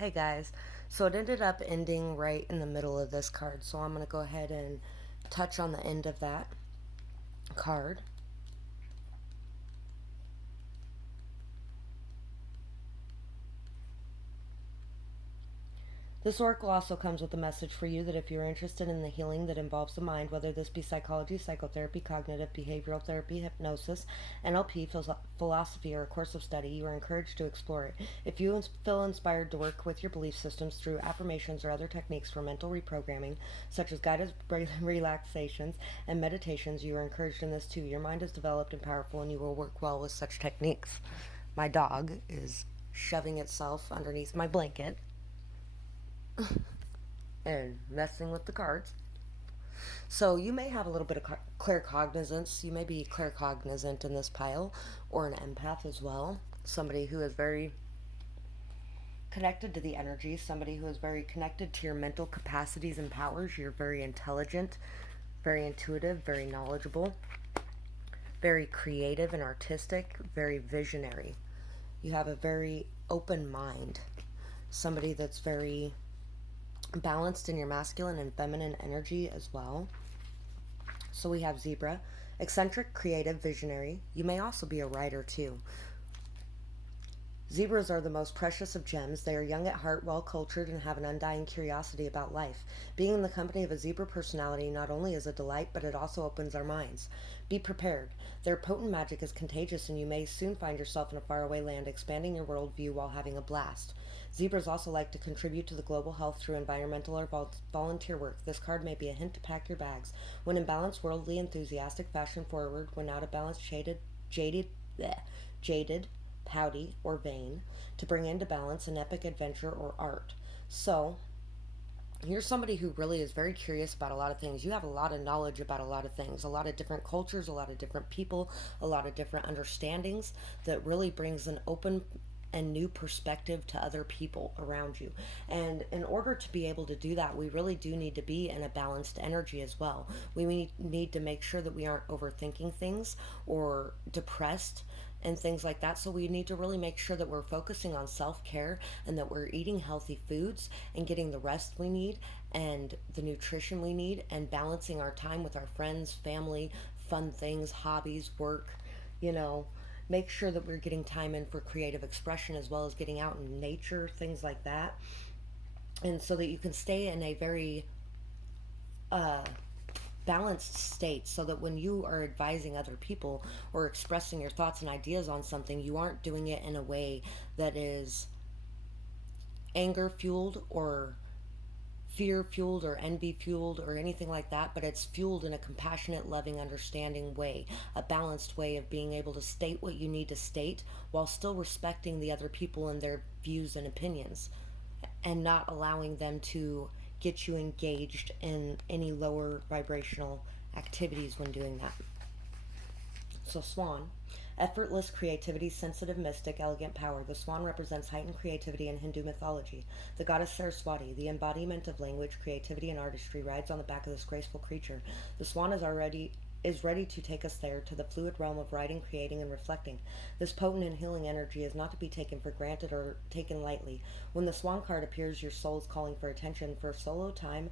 Hey guys, so it ended up ending right in the middle of this card, so I'm going to go ahead and touch on the end of that card. This oracle also comes with a message for you that if you're interested in the healing that involves the mind, whether this be psychology, psychotherapy, cognitive behavioral therapy, hypnosis, NLP, philosophy, or a course of study, you are encouraged to explore it. If you feel inspired to work with your belief systems through affirmations or other techniques for mental reprogramming, such as guided relaxations and meditations, you are encouraged in this too. Your mind is developed and powerful, and you will work well with such techniques. My dog is shoving itself underneath my blanket and messing with the cards. So you may have a little bit of claircognizance. You may be claircognizant in this pile, or an empath as well. Somebody who is very connected to the energy, somebody who is very connected to your mental capacities and powers. You're very intelligent, very intuitive, very knowledgeable, very creative and artistic, very visionary. You have a very open mind. Somebody that's very balanced in your masculine and feminine energy as well. So we have Zebra, eccentric, creative, visionary. You may also be a writer too. Zebras are the most precious of gems. They are young at heart, well cultured, and have an undying curiosity about life. Being in the company of a zebra personality not only is a delight, but it also opens our minds. Be prepared. Their potent magic is contagious, and you may soon find yourself in a faraway land, expanding your worldview while having a blast. Zebras also like to contribute to the global health through environmental or volunteer work. This card may be a hint to pack your bags. When in balance, worldly, enthusiastic, fashion forward. When out of balance, jaded, pouty, or vain. To bring into balance an epic adventure or art. So, you're somebody who really is very curious about a lot of things. You have a lot of knowledge about a lot of things, a lot of different cultures, a lot of different people, a lot of different understandings that really brings an open and new perspective to other people around you. And in order to be able to do that, we really do need to be in a balanced energy as well. We need to make sure that we aren't overthinking things or depressed and things like that. So we need to really make sure that we're focusing on self-care and that we're eating healthy foods and getting the rest we need and the nutrition we need and balancing our time with our friends, family, fun things, hobbies, work, you know, make sure that we're getting time in for creative expression as well as getting out in nature, things like that. And so that you can stay in a very uh, balanced state so that when you are advising other people or expressing your thoughts and ideas on something, you aren't doing it in a way that is anger fueled or fear fueled or envy fueled or anything like that, but it's fueled in a compassionate, loving, understanding way, a balanced way of being able to state what you need to state while still respecting the other people and their views and opinions and not allowing them to get you engaged in any lower vibrational activities when doing that. So, Swan. Effortless creativity, sensitive mystic, elegant power. The swan represents heightened creativity in Hindu mythology. The goddess Saraswati, the embodiment of language, creativity, and artistry, rides on the back of this graceful creature. The swan is ready to take us there to the fluid realm of writing, creating, and reflecting. This potent and healing energy is not to be taken for granted or taken lightly. When the swan card appears, your soul is calling for attention for solo time,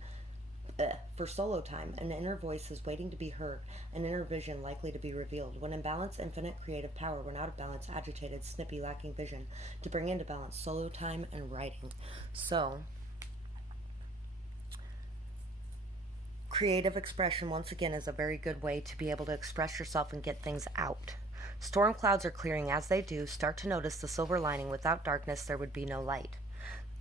an inner voice is waiting to be heard, an inner vision likely to be revealed. When in balance, infinite creative power. When out of balance, agitated, snippy, lacking vision. To bring into balance, solo time and writing. So, creative expression, once again, is a very good way to be able to express yourself and get things out. Storm clouds are clearing. As they do, start to notice the silver lining. Without darkness, there would be no light.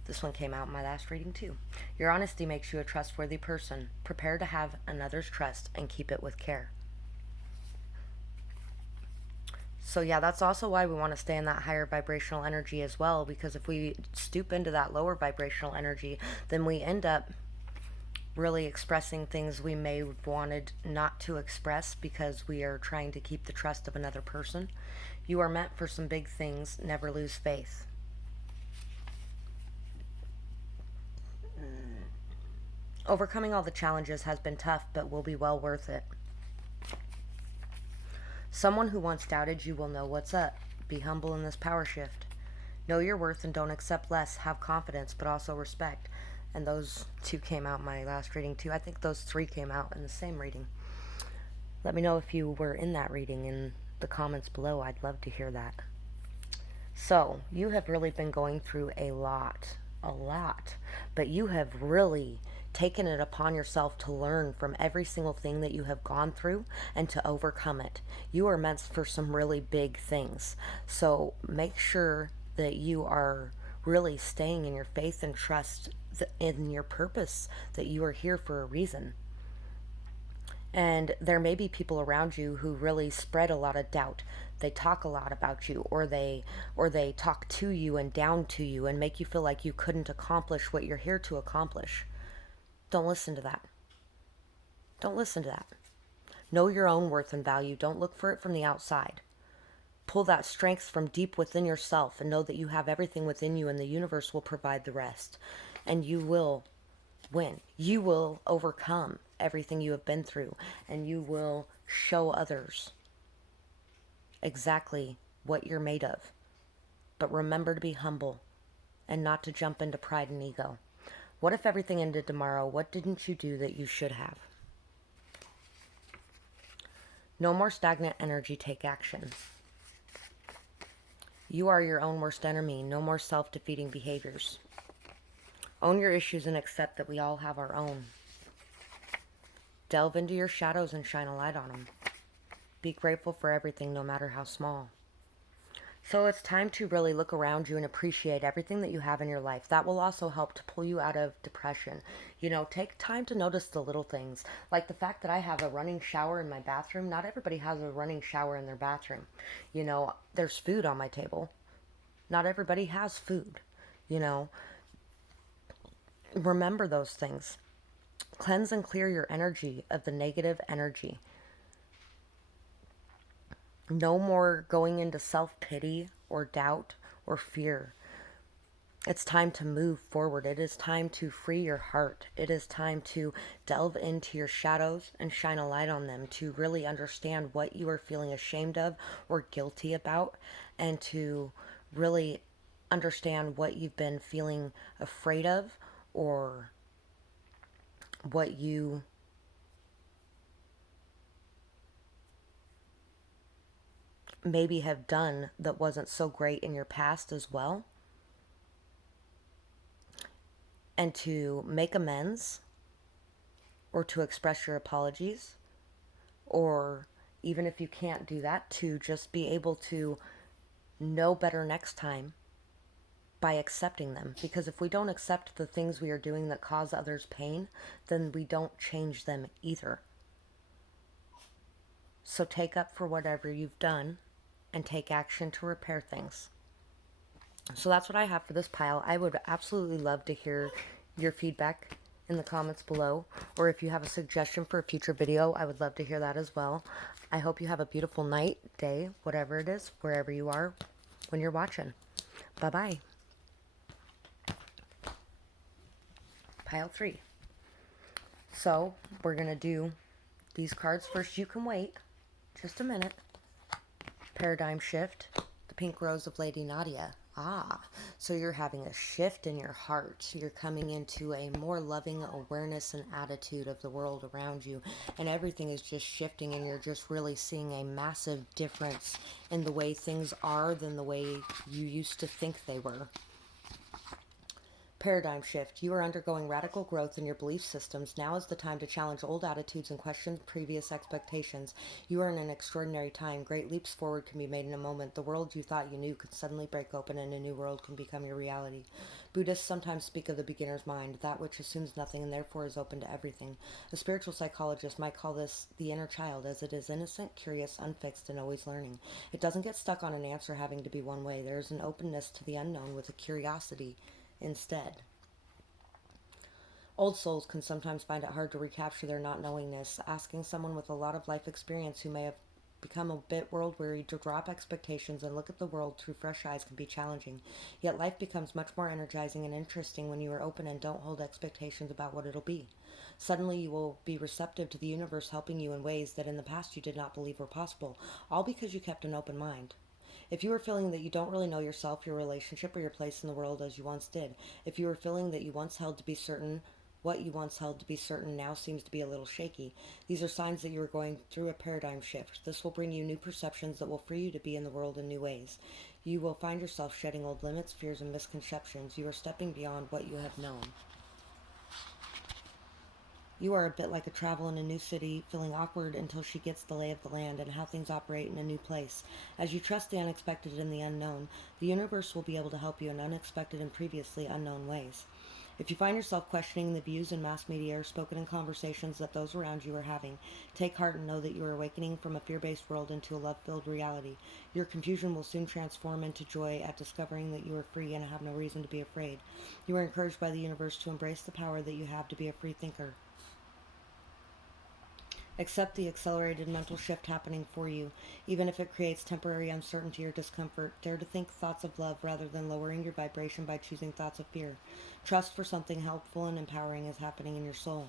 This one came out in my last reading too. Your honesty makes you a trustworthy person. Prepare to have another's trust and keep it with care. So yeah, that's also why we want to stay in that higher vibrational energy as well, because if we stoop into that lower vibrational energy, then we end up really expressing things we may have wanted not to express because we are trying to keep the trust of another person. You are meant for some big things. Never lose faith. Overcoming all the challenges has been tough, but will be well worth it. Someone who once doubted you will know what's up. Be humble in this power shift. Know your worth and don't accept less. Have confidence, but also respect. And those two came out in my last reading too. I think those three came out in the same reading. Let me know if you were in that reading in the comments below. I'd love to hear that. So, you have really been going through a lot, but you have really taken it upon yourself to learn from every single thing that you have gone through and to overcome it. You are meant for some really big things. So, make sure that you are really staying in your faith and trust in your purpose, that you are here for a reason. And there may be people around you who really spread a lot of doubt. They talk a lot about you, or they talk to you and down to you and make you feel like you couldn't accomplish what you're here to accomplish. Don't listen to that. Don't listen to that. Know your own worth and value. Don't look for it from the outside. Pull that strength from deep within yourself and know that you have everything within you, and the universe will provide the rest. And you will win. You will overcome everything you have been through, and you will show others exactly what you're made of. But remember to be humble and not to jump into pride and ego. What if everything ended tomorrow? What didn't you do that you should have? No more stagnant energy. Take action. You are your own worst enemy. No more self-defeating behaviors. Own your issues and accept that we all have our own. Delve into your shadows and shine a light on them. Be grateful for everything, no matter how small. So it's time to really look around you and appreciate everything that you have in your life. That will also help to pull you out of depression. Take time to notice the little things. Like the fact that I have a running shower in my bathroom. Not everybody has a running shower in their bathroom. There's food on my table. Not everybody has food. Remember those things. Cleanse and clear your energy of the negative energy. No more going into self-pity or doubt or fear. It's time to move forward. It is time to free your heart. It is time to delve into your shadows and shine a light on them, to really understand what you are feeling ashamed of or guilty about, and to really understand what you've been feeling afraid of, or what you maybe have done that wasn't so great in your past as well. And to make amends, or to express your apologies, or even if you can't do that, to just be able to know better next time by accepting them. Because if we don't accept the things we are doing that cause others pain, then we don't change them either. So take up for whatever you've done and take action to repair things. So that's what I have for this pile. I would absolutely love to hear your feedback in the comments below, or if you have a suggestion for a future video, I would love to hear that as well. I hope you have a beautiful night, day, whatever it is, wherever you are when you're watching. Bye-bye. Pile 3. So we're going to do these cards first. You can wait just a minute. Paradigm shift, the pink rose of Lady Nadia. So you're having a shift in your heart. You're coming into a more loving awareness and attitude of the world around you, and everything is just shifting, and you're just really seeing a massive difference in the way things are than the way you used to think they were. Paradigm shift. You are undergoing radical growth in your belief systems. Now is the time to challenge old attitudes and question previous expectations. You are in an extraordinary time. Great leaps forward can be made in a moment. The world you thought you knew could suddenly break open, and a new world can become your reality. Buddhists sometimes speak of the beginner's mind, that which assumes nothing and therefore is open to everything. A spiritual psychologist might call this the inner child, as it is innocent, curious, unfixed, and always learning. It doesn't get stuck on an answer having to be one way. There is an openness to the unknown with a curiosity instead. Old souls can sometimes find it hard to recapture their not knowingness. Asking someone with a lot of life experience who may have become a bit world weary to drop expectations and look at the world through fresh eyes can be challenging. Yet life becomes much more energizing and interesting when you are open and don't hold expectations about what it'll be. Suddenly you will be receptive to the universe helping you in ways that in the past you did not believe were possible, all because you kept an open mind. If you are feeling that you don't really know yourself, your relationship, or your place in the world as you once did, if you are feeling that you once held to be certain, what you once held to be certain now seems to be a little shaky, these are signs that you are going through a paradigm shift. This will bring you new perceptions that will free you to be in the world in new ways. You will find yourself shedding old limits, fears, and misconceptions. You are stepping beyond what you have known. You are a bit like a travel in a new city, feeling awkward until she gets the lay of the land and how things operate in a new place. As you trust the unexpected and the unknown, the universe will be able to help you in unexpected and previously unknown ways. If you find yourself questioning the views in mass media or spoken in conversations that those around you are having, take heart and know that you are awakening from a fear-based world into a love-filled reality. Your confusion will soon transform into joy at discovering that you are free and have no reason to be afraid. You are encouraged by the universe to embrace the power that you have to be a free thinker. Accept the accelerated mental shift happening for you, even if it creates temporary uncertainty or discomfort. Dare to think thoughts of love rather than lowering your vibration by choosing thoughts of fear. Trust for something helpful and empowering is happening in your soul.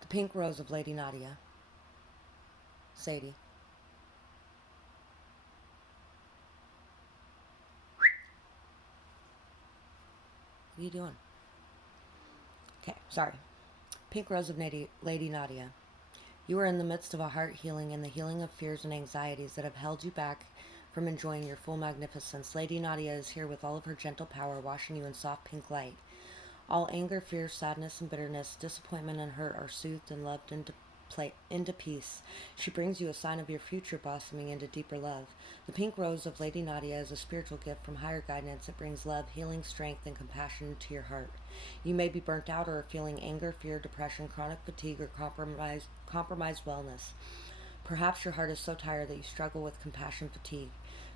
The Pink Rose of Lady Nadia. Sadie. What are you doing? Okay, sorry. Pink Rose of Lady Nadia. You are in the midst of a heart healing and the healing of fears and anxieties that have held you back from enjoying your full magnificence. Lady Nadia is here with all of her gentle power, washing you in soft pink light. All anger, fear, sadness, and bitterness, disappointment, and hurt are soothed and loved into peace. She brings you a sign of your future blossoming into deeper love. The pink rose of Lady Nadia is a spiritual gift from higher guidance. It brings love, healing, strength, and compassion to your heart. You may be burnt out or feeling anger, fear, depression, chronic fatigue, or compromised wellness. Perhaps your heart is so tired that you struggle with compassion fatigue,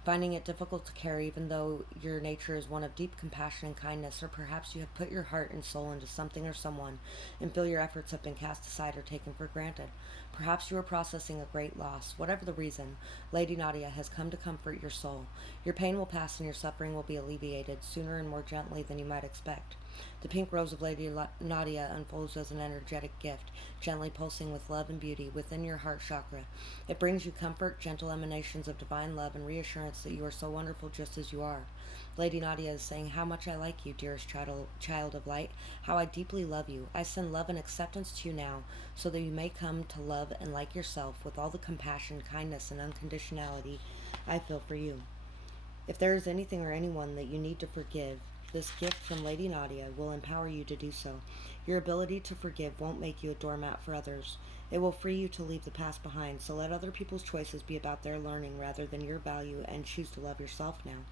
finding it difficult to carry even though your nature is one of deep compassion and kindness, or perhaps you have put your heart and soul into something or someone and feel your efforts have been cast aside or taken for granted. Perhaps you are processing a great loss. Whatever the reason, Lady Nadia has come to comfort your soul. Your pain will pass and your suffering will be alleviated sooner and more gently than you might expect. The pink rose of Lady Nadia unfolds as an energetic gift, gently pulsing with love and beauty within your heart chakra. It brings you comfort, gentle emanations of divine love, and reassurance that you are so wonderful just as you are. Lady Nadia is saying, how much I like you, dearest child of light, how I deeply love you. I send love and acceptance to you now, so that you may come to love and like yourself with all the compassion, kindness, and unconditionality I feel for you. If there is anything or anyone that you need to forgive, this gift from Lady Nadia will empower you to do so. Your ability to forgive won't make you a doormat for others. It will free you to leave the past behind, so let other people's choices be about their learning rather than your value, and choose to love yourself now.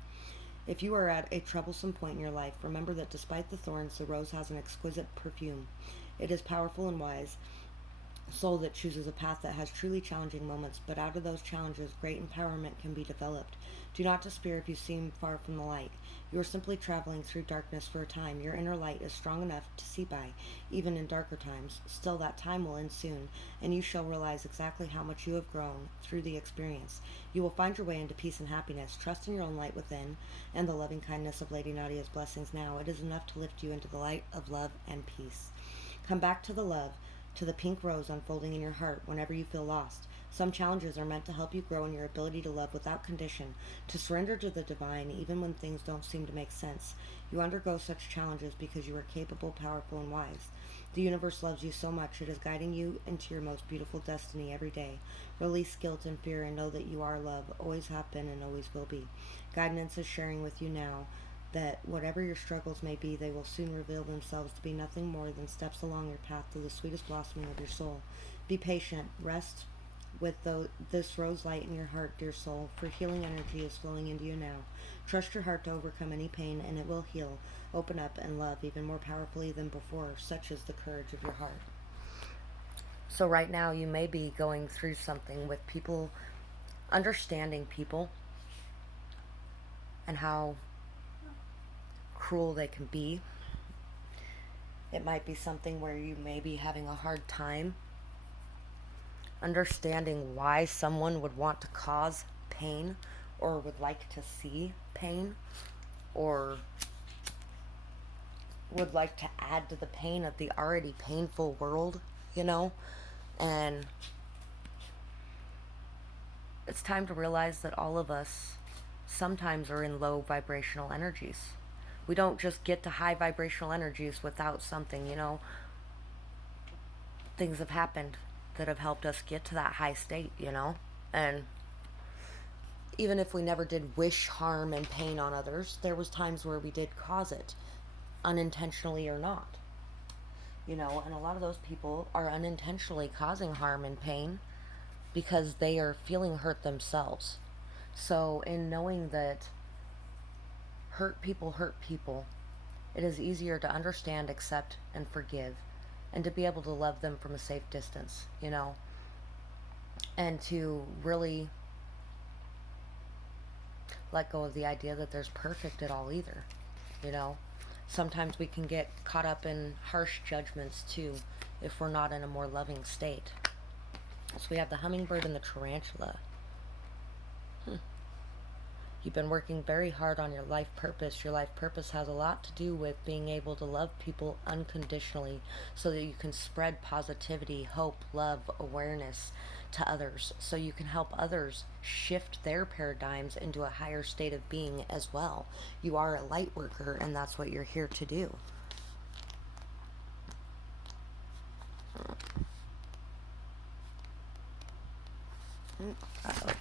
If you are at a troublesome point in your life, remember that despite the thorns, the rose has an exquisite perfume. It is powerful and wise soul that chooses a path that has truly challenging moments, but out of those challenges, great empowerment can be developed. Do not despair if you seem far from the light. You are simply traveling through darkness for a time. Your inner light is strong enough to see by, even in darker times. Still, that time will end soon, and you shall realize exactly how much you have grown through the experience. You will find your way into peace and happiness. Trust in your own light within, and the loving kindness of Lady Nadia's blessings now. It is enough to lift you into the light of love and peace. Come back to the love, to the pink rose unfolding in your heart whenever you feel lost. Some challenges are meant to help you grow in your ability to love without condition, to surrender to the divine even when things don't seem to make sense. You undergo such challenges because you are capable, powerful, and wise. The universe loves you so much it is guiding you into your most beautiful destiny every day. Release guilt and fear and know that you are love, always have been and always will be. Guidance is sharing with you now that whatever your struggles may be, they will soon reveal themselves to be nothing more than steps along your path to the sweetest blossoming of your soul. Be patient. Rest with this rose light in your heart, dear soul, for healing energy is flowing into you now. Trust your heart to overcome any pain, and it will heal, open up, and love even more powerfully than before. Such is the courage of your heart. So right now you may be going through something with people, understanding people, and how cruel they can be. It might be something where you may be having a hard time understanding why someone would want to cause pain or would like to see pain or would like to add to the pain of the already painful world, you know? And it's time to realize that all of us sometimes are in low vibrational energies. We don't just get to high vibrational energies without something, you know? Things have happened that have helped us get to that high state, you know? And even if we never did wish harm and pain on others, there was times where we did cause it, unintentionally or not. You know, and a lot of those people are unintentionally causing harm and pain because they are feeling hurt themselves. So in knowing that hurt people, it is easier to understand, accept, and forgive, and to be able to love them from a safe distance, you know, and to really let go of the idea that there's perfect at all either, you know. Sometimes we can get caught up in harsh judgments too if we're not in a more loving state. So we have the hummingbird and the tarantula. You've been working very hard on your life purpose. Your life purpose has a lot to do with being able to love people unconditionally so that you can spread positivity, hope, love, awareness to others so you can help others shift their paradigms into a higher state of being as well. You are a light worker, and that's what you're here to do. Uh-oh.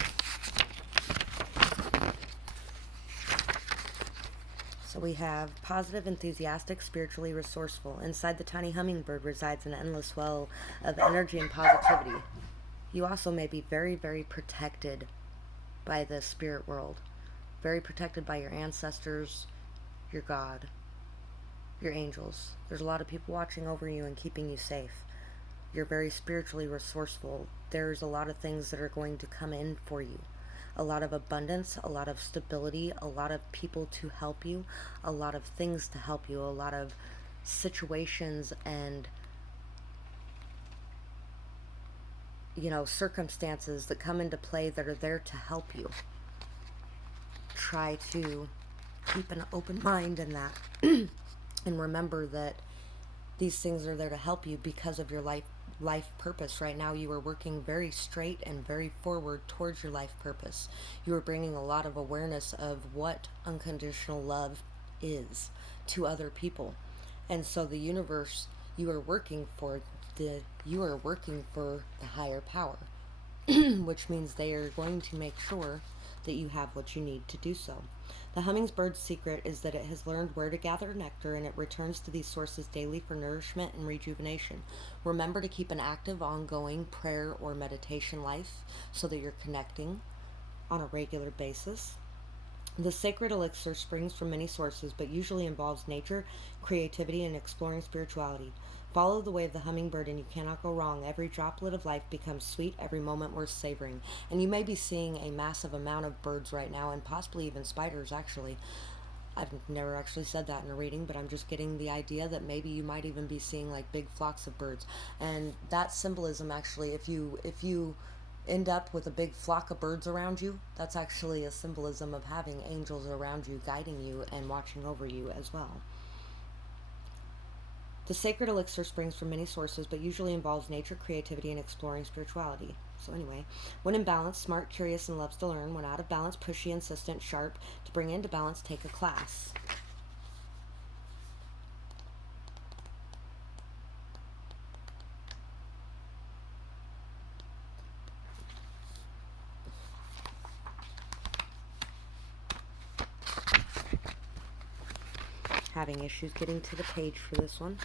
So we have positive, enthusiastic, spiritually resourceful. Inside the tiny hummingbird resides an endless well of energy and positivity. You also may be very, very protected by the spirit world. Very protected by your ancestors, your God, your angels. There's a lot of people watching over you and keeping you safe. You're very spiritually resourceful. There's a lot of things that are going to come in for you. A lot of abundance, a lot of stability, a lot of people to help you, a lot of things to help you, a lot of situations and, you know, circumstances that come into play that are there to help you. Try to keep an open mind in that and remember that these things are there to help you because of your life purpose. Right now you are working very straight and very forward towards your life purpose. You are bringing a lot of awareness of what unconditional love is to other people. And so the universe, you are working for the higher power, which means they are going to make sure that you have what you need to do so. The hummingbird's secret is that it has learned where to gather nectar, and it returns to these sources daily for nourishment and rejuvenation. Remember to keep an active, ongoing prayer or meditation life so that you're connecting on a regular basis. The sacred elixir springs from many sources, but usually involves nature, creativity, and exploring spirituality. Follow the way of the hummingbird and you cannot go wrong. Every droplet of life becomes sweet, every moment worth savoring. And you may be seeing a massive amount of birds right now, and possibly even spiders, actually. I've never actually said that in a reading, but I'm just getting the idea that maybe you might even be seeing like big flocks of birds. And that symbolism, actually, if you end up with a big flock of birds around you, that's actually a symbolism of having angels around you, guiding you and watching over you as well. The sacred elixir springs from many sources, but usually involves nature, creativity, and exploring spirituality. So anyway, when in balance, smart, curious, and loves to learn. When out of balance, pushy, insistent, sharp. To bring into balance, take a class. Having issues getting to the page for this one.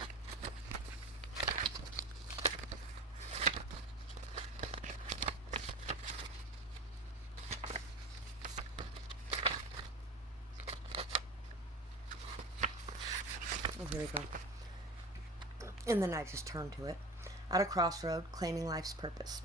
Oh, here we go. And then I just turned to it. At a crossroad, claiming life's purpose.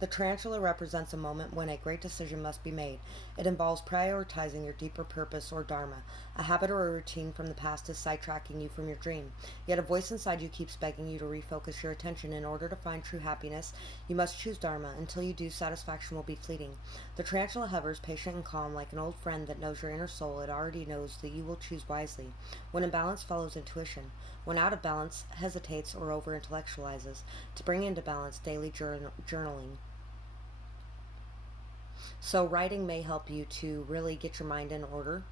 The tarantula represents a moment when a great decision must be made. It involves prioritizing your deeper purpose or dharma. A habit or a routine from the past is sidetracking you from your dream. Yet a voice inside you keeps begging you to refocus your attention. In order to find true happiness, you must choose dharma. Until you do, satisfaction will be fleeting. The tarantula hovers, patient and calm, like an old friend that knows your inner soul. It already knows that you will choose wisely. When in balance, follows intuition. When out of balance, hesitates or over intellectualizes. To bring into balance, daily journaling. So, writing may help you to really get your mind in order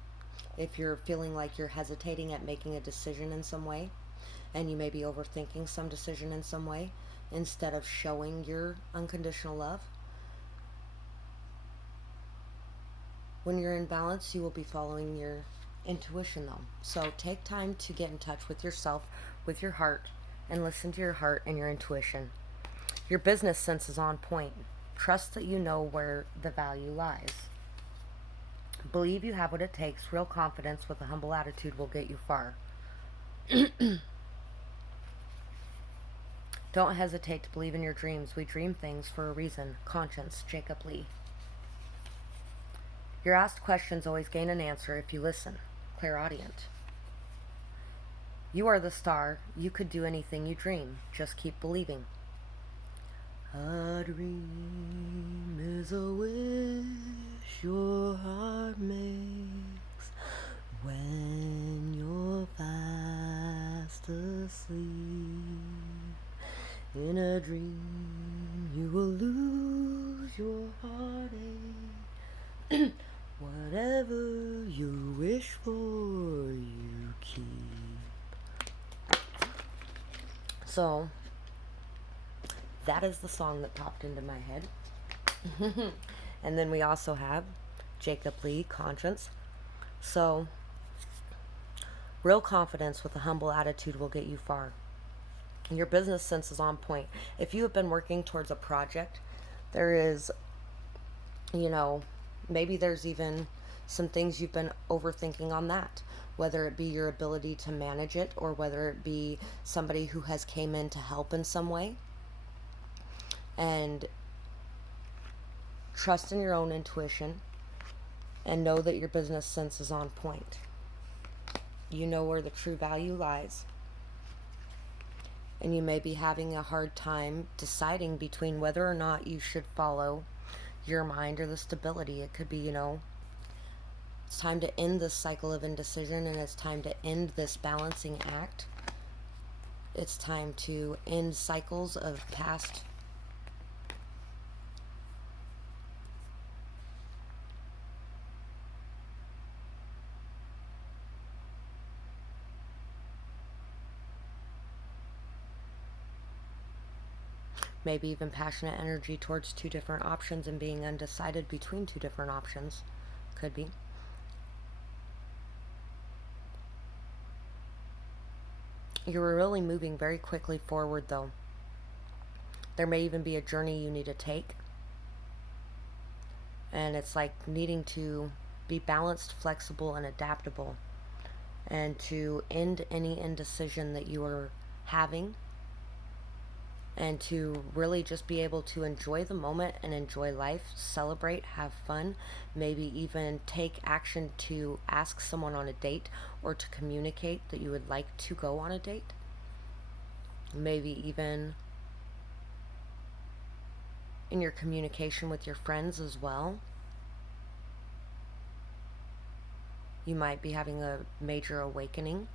if you're feeling like you're hesitating at making a decision in some way, and you may be overthinking some decision in some way instead of showing your unconditional love. When you're in balance, you will be following your intuition, though. So, take time to get in touch with yourself, with your heart, and listen to your heart and your intuition. Your business sense is on point. Trust that you know where the value lies. Believe you have what it takes. Real confidence with a humble attitude will get you far. Don't hesitate to believe in your dreams. We dream things for a reason. Conscience, Jacob Lee. Your asked questions always gain an answer if you listen. Clairaudient. You are the star. You could do anything you dream. Just keep believing. A dream is a wish your heart makes when you're fast asleep. In a dream you will lose your heartache. Whatever you wish for, you keep. So, that is the song that popped into my head. And then we also have Jacob Lee, Conscience. So, real confidence with a humble attitude will get you far. Your business sense is on point. If you have been working towards a project, there is, maybe there's even some things you've been overthinking on that. Whether it be your ability to manage it or whether it be somebody who has came in to help in some way. And trust in your own intuition and know that your business sense is on point. You know where the true value lies. And you may be having a hard time deciding between whether or not you should follow your mind or the stability. It could be, it's time to end this cycle of indecision and it's time to end this balancing act. It's time to end cycles of past maybe even passionate energy towards two different options and being undecided between two different options. Could be. You're really moving very quickly forward, though. There may even be a journey you need to take. And it's like needing to be balanced, flexible, and adaptable. And to end any indecision that you are having. And to really just be able to enjoy the moment and enjoy life, celebrate, have fun, maybe even take action to ask someone on a date or to communicate that you would like to go on a date. Maybe even in your communication with your friends as well. You might be having a major awakening